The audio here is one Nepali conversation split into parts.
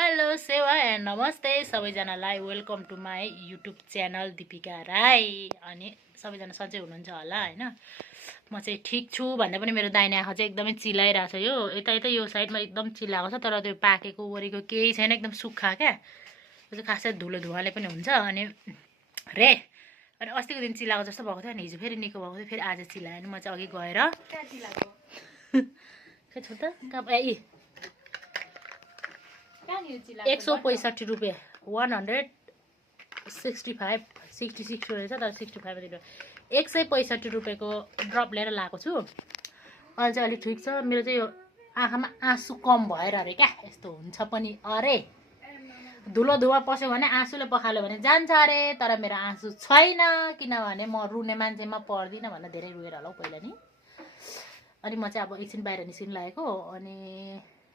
हेलो सेवा एन्ड नमस्ते सबैजनालाई welcome to my YouTube channel Deepika Rai. अनि सबैजना सन्चै हुनुहुन्छ होला हैन। म चाहिँ ठिक छु भन्दा पनि मेरो दाहिने आँखा चाहिँ एकदमै चिलाइरहेको छ। यो यता यो साइडमा एकदम चिलाएको छ, तर त्यो पाकेको वरिको केही छैन, एकदम सुक्खा क्या। त्यो चाहिँ खासै धुलो धुवाले पनि हुन्छ। अनि अस्तिको दिन चिलाएको जस्तो भएको थियो, अनि हिजो फेरि निको भएको थियो, फेरि आज चिलायो। अनि म चाहिँ अघि गएर खै छु त 165 रुपियाँ 165 66 रहेछ, तर 65 दिनु 165 रुपियाँको ड्रप लिएर लगाएको छु। अहिले चाहिँ अलिक ठिक छ। मेरो चाहिँ यो आँखामा आँसु कम भएर अरे क्या, यस्तो हुन्छ पनि अरे। धुलो धुवा पस्यो भने आँसुले पखाल्यो भने जान्छ अरे, तर मेरो आँसु छैन, किनभने म रुने मान्छेमा पर्दिनँ भनेर धेरै रुएर होला हौ पहिला नि। अनि म चाहिँ अब एकछिन बाहिर निस्किनु लागेको। अनि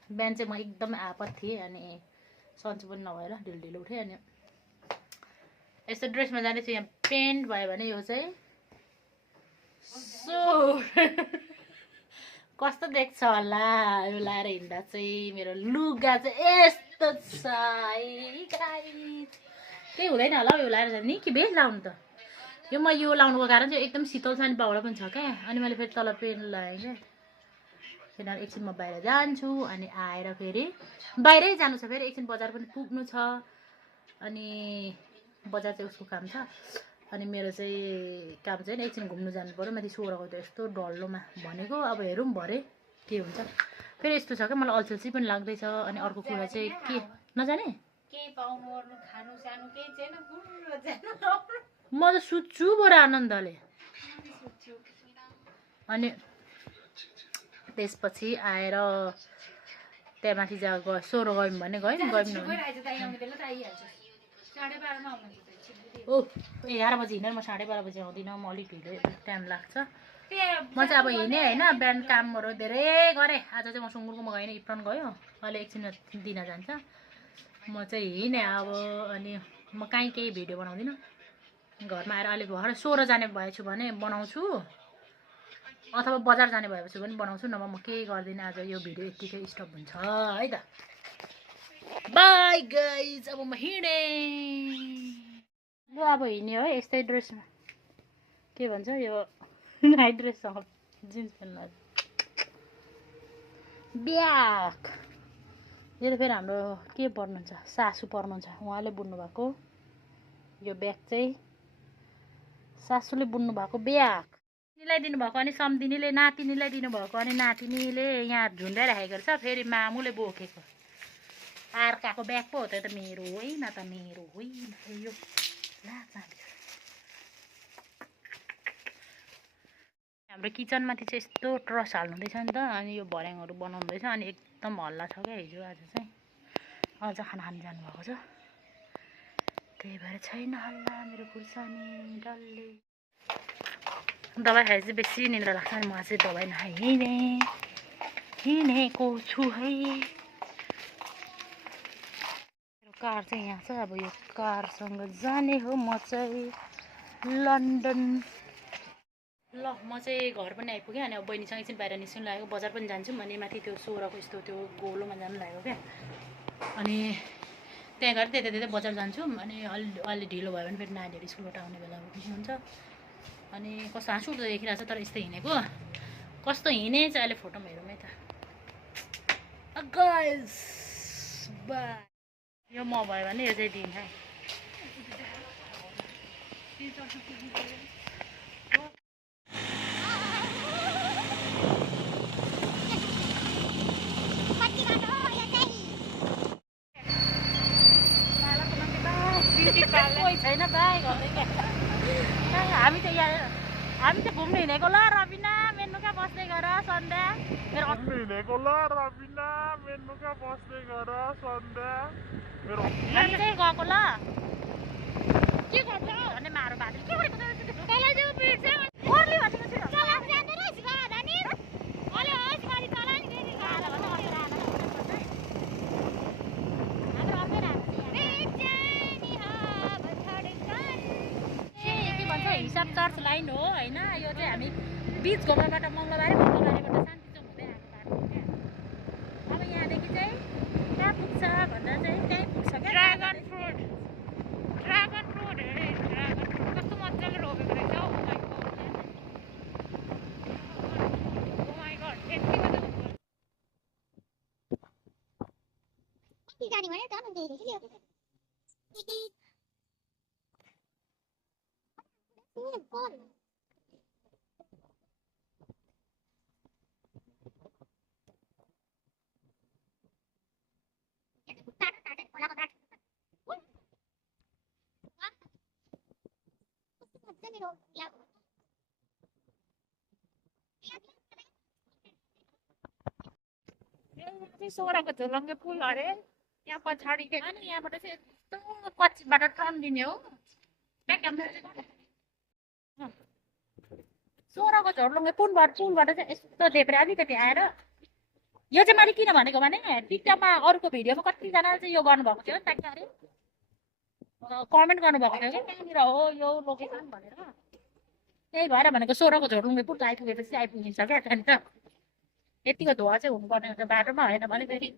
बिहान चाहिँ म एकदमै आपत थिएँ, अनि सन्चो पनि नभएर ढिलो उठेँ। अनि यस्तो ड्रेसमा जाँदैछु, यहाँ पेन्ट भयो भने यो चाहिँ कस्तो देख्छ होला यो लाएर हिँड्दा चाहिँ। मेरो लुगा चाहिँ यस्तो छ है गाइस, केही हुँदैन होला हौ यो लाएर जाने नि। के बेस लाउनु त यो, म यो लाउनुको कारण चाहिँ एकदम शीतल छ नि, पाउडा पनि छ क्या। अनि मैले फेरि तल पेन्ट लगाएँ क्या। फेरि एकछिन म बाहिर जान्छु, अनि आएर फेरि बाहिरै जानु छ, फेरि एकछिन बजार पनि पुग्नु छ। अनि बजार चाहिँ उसको काम छ, अनि मेरो चाहिँ काम चाहिँ एकछिन घुम्नु जानु पऱ्यो माथि सोह्रको। त यस्तो डल्लोमा भनेको, अब हेरौँ भरे के हुन्छ। फेरि यस्तो छ क्या, मलाई अल्छल्सी पनि लाग्दैछ। अनि अर्को कुरा चाहिँ के नजाने म त सुत्छु बरु आनन्दले। अनि त्यसपछि आएर त्यहाँ माथि जहाँ गयो 16 गयौँ भने गयौँ न। 11 बजी हिँडेर म 12:30 बजी आउँदिनँ, म अलिक ढिलो टाइम लाग्छ। म चाहिँ अब हिँडेँ होइन, बिहान कामहरू धेरै गरेँ। आज चाहिँ म सुँगुरको मगाइन, इप्रान गयो, अहिले एकछिन दिन जान्छ। म चाहिँ हिँडेँ अब। अनि म कहीँ केही भिडियो बनाउँदिनँ, घरमा आएर अहिले भएर 16 जाने भएछु भने बनाउँछु, अथवा बजार जाने भएपछि पनि बनाउँछु, नभए म केही गर्दिनँ। आज यो भिडियो यत्तिकै स्टप हुन्छ है त। बाई गाइज, अब म हिँडेँ। ल अब हिँड्यो है यस्तै ड्रेसमा, के भन्छ यो नाइट ड्रेससँग जिन्स पेन्ट लगाएर। ब्याग यो त फेरि हाम्रो के पर्नुहुन्छ, सासू पर्नुहुन्छ, उहाँले बुन्नु भएको यो ब्याग चाहिँ सासूले बुन्नु भएको ब्याग। नातिनीलाई दिनुभएको, अनि सम्धिनीले नातिनीलाई दिनुभएको, अनि नातिनीले यहाँ झुन्डाइराखेको छ। फेरि मामुले बोकेको अर्काको ब्याग पो हो त मेरो होइन त, मेरो होइन यो। हाम्रो किचनमाथि चाहिँ यस्तो ट्रस हाल्नुहुँदैछ नि त, अनि यो भर्याङहरू बनाउँदैछ। अनि एकदम हल्ला छ क्या। हिजो आज चाहिँ अझ खाना खानु जानुभएको छ, त्यही भएर छैन हल्ला। मेरो खुर्सानी डल्ले दबाई खाएपछि बेसी निन्द्रा लाग्छ, अनि म चाहिँ दबाई नखाइ हिँडेको छु है। मेरो कार चाहिँ यहाँ छ, अब यो कारसँग जाने हो म चाहिँ लन्डन। ल म चाहिँ घर पनि आइपुगेँ। अनि अब बहिनीसँग एकछिन बाहिर निस्किनु लागेको, बजार पनि जान्छौँ। अनि माथि त्यो 16को यस्तो त्यो गोलोमा जानु लागेको क्या। अनि त्यहाँ गएर त्यता बजार जान्छौँ। अनि अलि ढिलो भयो भने फेरि नानीहरू स्कुलबाट आउने बेला हुन्छ। अनि कस्तो हाँसु उठ्दो देखिरहेको छ, तर यस्तै हिँडेको। कस्तो हिँडे चाहिँ अहिले फोटोमा हेरौँ है त गाइस। बाई, यो म भयो भने यो चाहिँ दिन्छ है। कोही छैन बाई घरै क्या। हामी चाहिँ घुम्नु हिँडेको ल रबिना मेनुका बस्दै गर सन्ध्या। मेरो हिँडेको ल रबिना मेनुका बस्दै गर सन्ध्या। मेरो हामी चाहिँ गएको ल के गर्छ भन्ने मारो बाजे के गरेको तँलाई जो पिट्छ ओर्ली भनेको छु। चलाउन जान्दैन सिका दानी अलि होस् गाडी चला नि फेरि गाला भन्छ हाम्रो अफेर आछ के भन्छ हिसाब चर्च लाइन हो हैन। यो चाहिँ हामी बीच गोमाबाट मङ्गलबारेबाट शान्ति चौक हुँदै आएको बाटो हो क्या। अब यहाँदेखि चाहिँ कहाँ पुग्छ भन्दा चाहिँ सोह्रको झोलङ्गे पुल अरे यहाँ पछाडि नि यहाँबाट चाहिँ यस्तो पछिबाट टर्न दिने हो सोह्रको झोलङ्गे पुलबाट चाहिँ यस्तो देब्रे अलिकति आएर यो चाहिँ मैले किन भनेको भने टिकटकमा अरूको भिडियोमा कतिजनाले चाहिँ यो गर्नुभएको थियो नि त अरे कमेन्ट गर्नुभएको थियो कि कहाँनिर हो यो लोकेसन भनेर त्यही भएर भनेको सोह्रको झोलुङ्गे पुल आइपुगेपछि आइपुगिन्छ क्या त्यहाँनिर यतिको धुवा चाहिँ हुनुपर्ने हुन्छ बाटोमा होइन भने फेरि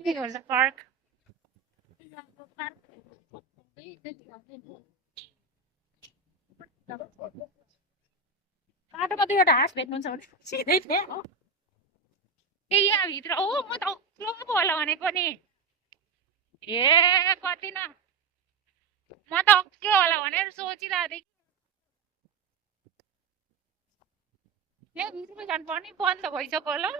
के भन्छ पार्क बाटोमा दुईवटा हाँस भेट्नुहुन्छ भने सिधै थियो ए यहाँभित्र ओ म त अग्लो पो होला भनेको नि ए कति न म त अग्लो होला भनेर सोचिरहेको थिएँ यहाँभित्र जानुपर्ने बन्द भइसक्यो होला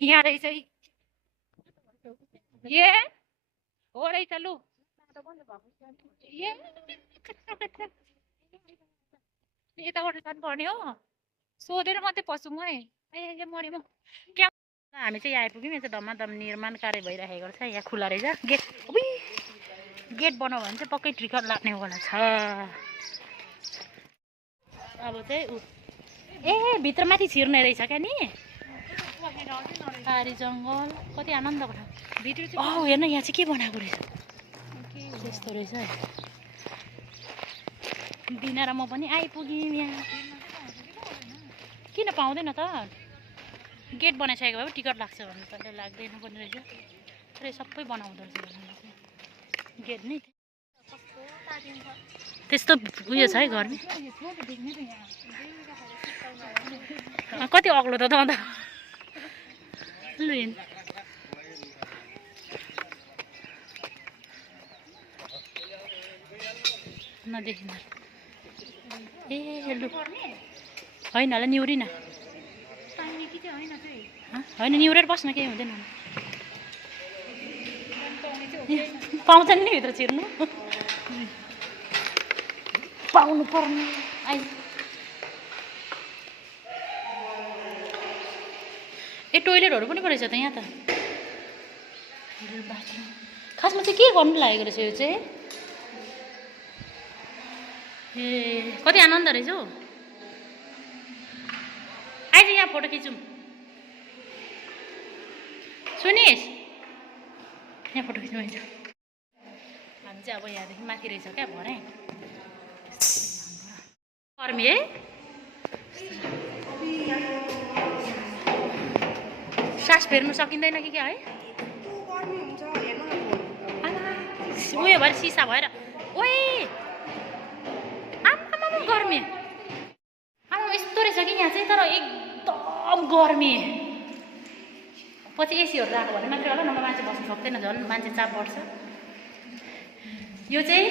यहाँ रहेछ ए हो रहेछ लु यताबाट जानुपर्ने हो सोधेर मात्रै पसौँ है ए मरि म क्या हामी चाहिँ यहाँ आइपुग्यौँ यहाँ चाहिँ धमाधम निर्माण कार्य भइरहेको रहेछ यहाँ खुला रहेछ गेट बनाऊ भने चाहिँ पक्कै टिकट लाग्नेवाला छ अब चाहिँ ए भित्र माथि छिर्ने रहेछ क्या नि पारी जङ्गल कति आनन्दको ठाउँ भित्र चाहिँ हेर्न यहाँ चाहिँ के बनाएको रहेछ त्यस्तो रहेछ बिना र म पनि आइपुग्यौँ यहाँ किन पाउँदैन त गेट बनाइसकेको भए टिकट लाग्छ भने त लाग्दैन पनि रहेछ तर सबै बनाउँदो रहेछ गेट नि त्यस्तो उयो छ है घरमा कति अग्लो त अन्त लु नदेखिन ए लु होइन होला निहुरिन होइन निहुरेर बस्न केही हुँदैन पाउँछ नि भित्र छिर्नु पाउनु पर्ने आइ ए टोइलेटहरू पनि पो रहेछ त यहाँ त खासमा चाहिँ के गर्नु लागेको रहेछ यो चाहिँ ए कति आनन्द रहेछ हौ आइज यहाँ फोटो खिचौँ सुनिस् यहाँ फोटो खिच्नु आइज हामी चाहिँ अब यहाँदेखि माथि रहेछ क्या भरे गर्मी है सास फेर्नु सकिँदैन कि क्या है उयो भएर सिसा भएर ओए आमा गर्मी आमा यस्तो रहेछ कि यहाँ चाहिँ तर एकदम गर्मी पछि एसीहरू राख्यो भने मात्रै होला नभए मान्छे बस्नु सक्दैन झन् मान्छे चाप बढ्छ यो चाहिँ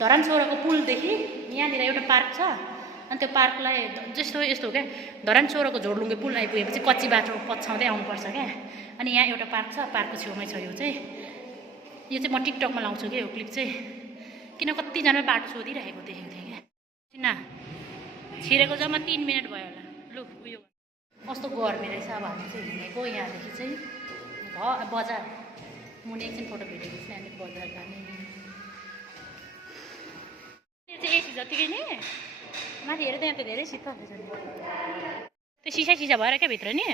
धरान सोह्रको पुलदेखि यहाँनिर एउटा पार्क छ अनि त्यो पार्कलाई जस्तो यस्तो हो क्या धरान सोह्रको झोडलुङ्गे पुल आइपुगेपछि कच्ची बाटो पछ्याउँदै आउनुपर्छ क्या अनि यहाँ एउटा पार्क छ पार्कको छेउमै छ यो चाहिँ म टिकटकमा लाउँछु क्या यो क्लिप चाहिँ किन कतिजना बाटो सोधिरहेको देखेको थिएँ क्या किन छिरेको जम्मा 3 मिनट भयो होला लु उयो कस्तो गर्मी रहेछ अब हामी चाहिँ हिँडेको यहाँदेखि चाहिँ बजार मुनि एकछिन फोटो भिडियो खिच्ने अनि बजार जाने यो चाहिँ एसी जतिकै नि माथि हेरेर त्यहाँ त धेरै शीतल रहेछ नि त्यो सिसा भएर क्या भित्र नि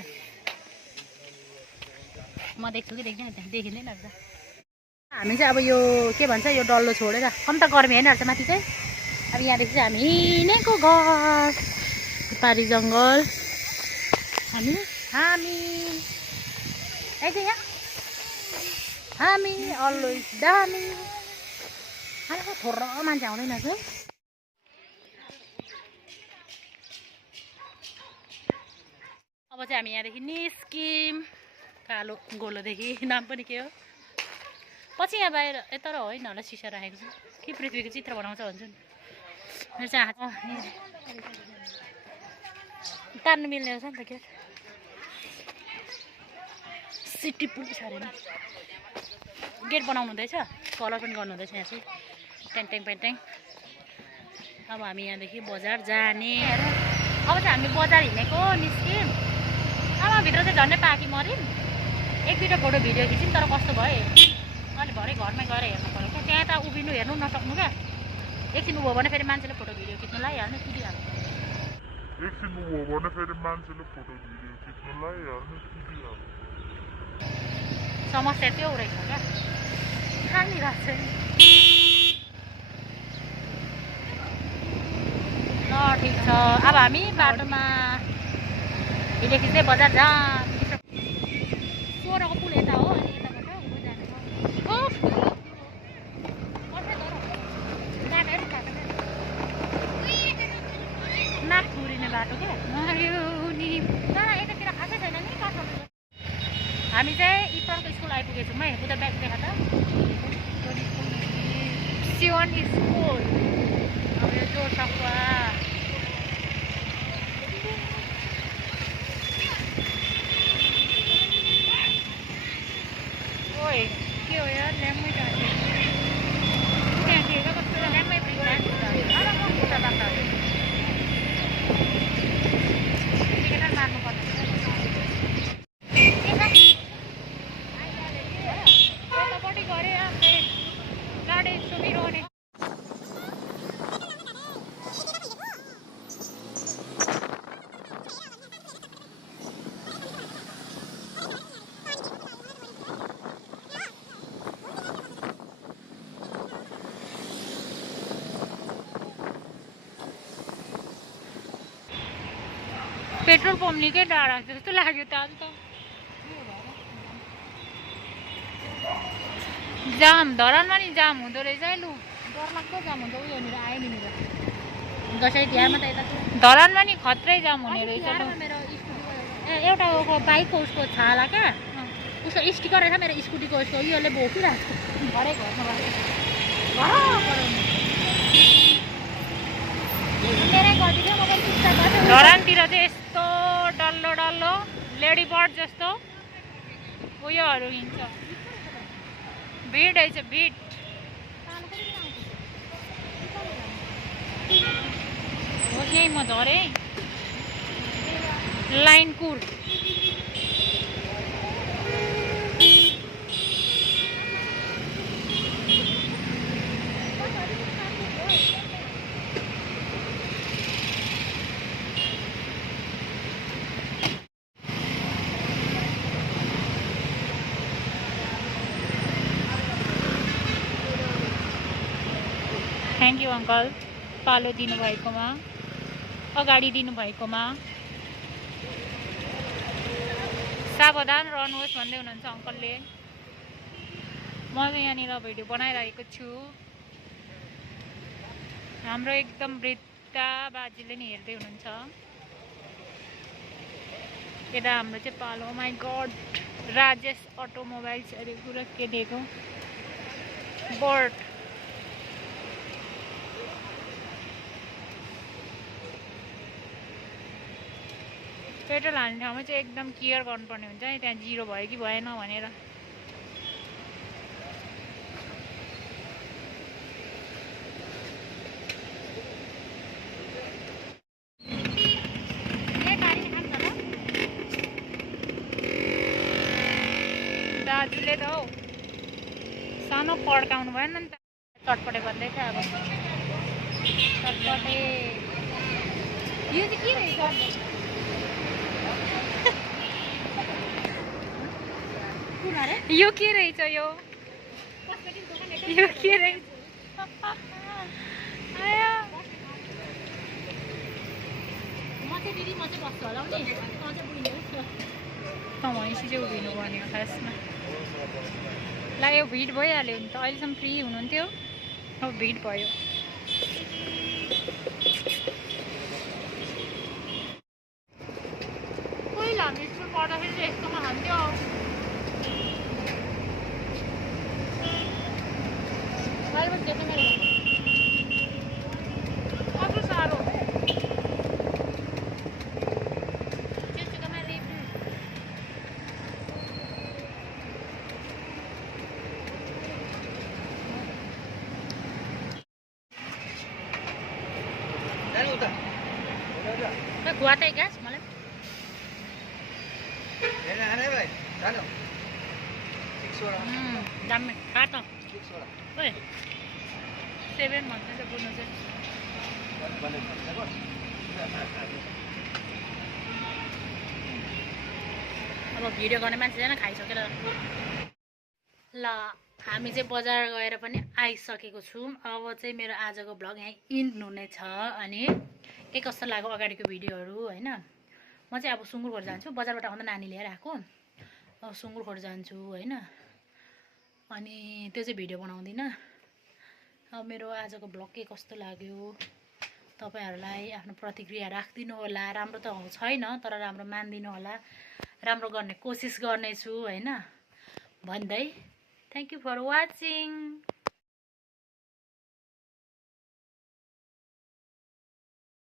म देख्छु कि देख्दैन त्यहाँ देखिँदै लाग्छ हामी चाहिँ अब यो के भन्छ यो डल्लो छोडेर कम त गर्मी होइन रहेछ माथि चाहिँ अब यहाँदेखि चाहिँ हामी हिँडेको घर पारी जङ्गल हामी हामी हामी अलवेज दामी थोर मान्छे आउँदैन है। अब चाहिँ हामी यहाँदेखि निस्क्यौँ कालो गोलोदेखि नाम पनि के हो पछि यहाँ बाहिर यता र होइन होला सिसा राखेको छु के पृथ्वीको चित्र बनाउँछ भन्छु नि मेरो चाहिँ तान्नु मिल्ने रहेछ नि त के सिटी पुलिस अरे नि गेट बनाउनु हुँदैछ कलर पनि गर्नु हुँदैछ यहाँ चाहिँ ट्याङ पेन्ट्याङ। अब हामी यहाँदेखि बजार जाने अब चाहिँ हामी बजार हिँडेको निस्क्यौँ। अब भित्र चाहिँ झन्डै पाकी मऱ्यौँ एक दुईवटा फोटो भिडियो खिच्यौँ तर कस्तो भयो अहिले भरे घरमै गएर हेर्नु पऱ्यो क्या त्यहाँ त उभिनु हेर्नु नसक्नु क्या एकछिन उभो भने फेरि मान्छेले फोटो भिडियो खिच्नु लगाइहाल्नु कुदिहाल्नु समस्या त्यो रहेछ क्या कहाँनिर छ ल ठिक छ। अब हामी बाटोमा भिडियो खिच्दै बजार जाम सोह्रको पुल यता हो अनि यताबाट उँभो जाने नाक थुरिने बाटो क्या यतातिर खासै छैन नि काठमाडौँ। हामी चाहिँ इपरको स्कुल आइपुगेछौँ है उता ब्याग देखा त सिवान स्कुल अब यो जोर सफा ओए के हो यार ल्याम्मै जाने त्यहाँ के कस्तो ल्याम्मै पनि जान्छ खुट्टा बाख्रा टिकट मार्नु पर्ने यतापट्टि गऱ्यो लाडे सुमिरोने पेट्रोल पम्प निकै डाँडा जस्तो लाग्यो त आज त जाम धरानमा नि जाम हुँदो रहेछ है लु डरलाग्दो जाम हुन्छ उयोनिर आयो नि मेरो दसैँ तिहारमा त यता धरानमा नि खत्रै जाम हुने रहेछ मेरो एउटा बाइकको उसको छाला क्या उसको स्टिकर रहेछ मेरो स्कुटीको उसको योले बोकिरहेको घरै घरमा धरानतिर चाहिँ यस्तो डल्लो डल्लो लेडी बर्ड जस्तो उयोहरू हिँड्छ भिड रहेछ भिड हो यहीँ म झरेँ लाइनकुर थ्याङ्क यू अङ्कल पालो दिनुभएकोमा अगाडि दिनुभएकोमा सावधान रहनुहोस् भन्दै हुनुहुन्छ अङ्कलले। म चाहिँ यहाँनिर भिडियो बनाइरहेको छु हाम्रो एकदम वृद्ध बाजेले नि हेर्दै हुनुहुन्छ यता हाम्रो चाहिँ पालो माई गड राजेश अटोमोबाइल्स अरे कुरा के दिएको बोर्ड पेट्रोल हाल्ने ठाउँमा चाहिँ एकदम केयर गर्नुपर्ने हुन्छ नि त्यहाँ जिरो भयो कि भएन भनेर। दाजुले त हौ सानो पड्काउनु भएन नि त चटपटे भन्दै थियो अब चटपटे यो चाहिँ के रहेछ यो के रहेछ यो के रहेछ म चाहिँ बस्छु होला नि भनेपछि चाहिँ उभिनु पर्ने हो खासमा ला यो भिड भइहाल्यो नि त अहिलेसम्म फ्री हुनुहुन्थ्यो अब भिड भयो पहिला हामी स्कुल पढ्दाखेरि चाहिँ यस्तोमा खान्थ्यो अहिले पनि त्यस्तै मेरो कस्तो साह्रो गुवातै गाछ मलाई दामी काट ओए 7 भन्छ त बुझ्नु चाहिँ अब भिडियो गर्ने मान्छे छैन खाइसकेर ल हामी चाहिँ बजार गएर पनि आइसकेको छौँ अब चाहिँ मेरो आजको भ्लग यहाँ इन्ड हुने छ अनि के कस्तो लाग्यो अगाडिको भिडियोहरू होइन म चाहिँ अब सुँगुरखोर जान्छु बजारबाट आउँदा नानी लिएर आएको अब सुँगुरखोर जान्छु होइन अनि त्यो चाहिँ भिडियो बनाउँदिनँ अब मेरो आजको भ्लग के कस्तो लाग्यो तपाईहरुलाई आफ्नो प्रतिक्रिया राख्दिनु होला राम्रो त छैन तर राम्रो मान्दिनु होला राम्रो गर्ने कोसिस गर्नेछु हैन भन्दै थ्यांक यू फर वाचिङ